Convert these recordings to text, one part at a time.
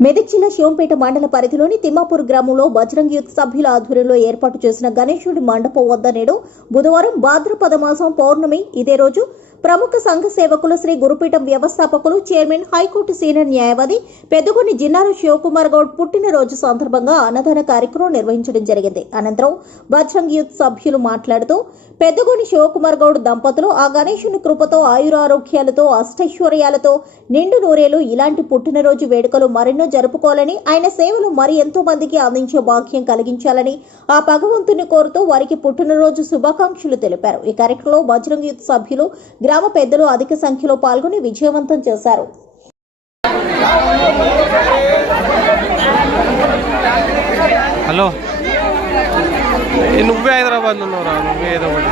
మెదక్ జిల్లా శివంపేట మండల పరిధిలోని తిమ్మాపూర్ గ్రామంలో బజరంగ్ యూత్ సభ్యుల ఆధ్వర్యంలో ఏర్పాటు చేసిన గణేశుడి మండపం వద్ద నేడు బుధవారం భాద్రపద మాసం పౌర్ణమి. ఇదే రోజు ప్రముఖ సంఘ సేవకులు శ్రీ గురుపీఠం వ్యవస్థాపకులు చైర్మన్ హైకోర్టు సీనియర్ న్యాయవాది పెద్దగొని జిన్నారు శివకుమార్ గౌడ్ పుట్టినరోజు సందర్భంగా అన్నదాన కార్యక్రమం నిర్వహించడం జరిగింది. అనంతరం బజరంగ్ యూత్ సభ్యులు మాట్లాడుతూ పెద్దగొని శివకుమార్ గౌడ్ దంపతులు ఆ గణేశుని కృపతో ఆయురారోగ్యాలతో అష్టైశ్వర్యాలతో నిండు నూరేలు ఇలాంటి పుట్టినరోజు వేడుకలు మరెన్నో జరుపుకోవాలని ఆయన సేవలు మరి ఎంతో మందికి అందించే భాగ్యం కలిగించాలని ఆ భగవంతుని కోరుతూ వారికి పుట్టినరోజు శుభాకాంక్షలు తెలిపారు. ఈ కార్యక్రమంలో బజరంగ్ యూత్ సభ్యులు గ్రామ పెద్దలు అధిక సంఖ్యలో పాల్గొని విజయవంతం చేశారు హలో నువ్వే హైదరాబాద్లో ఉన్నావురా నువ్వే ఏదో ఒకటి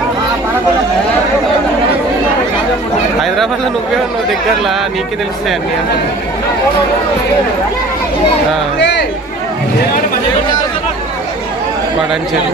హైదరాబాద్లో నువ్వే ఉన్నావు దగ్గరలా నీకే తెలుస్తాయి అన్ని. పడంచెలు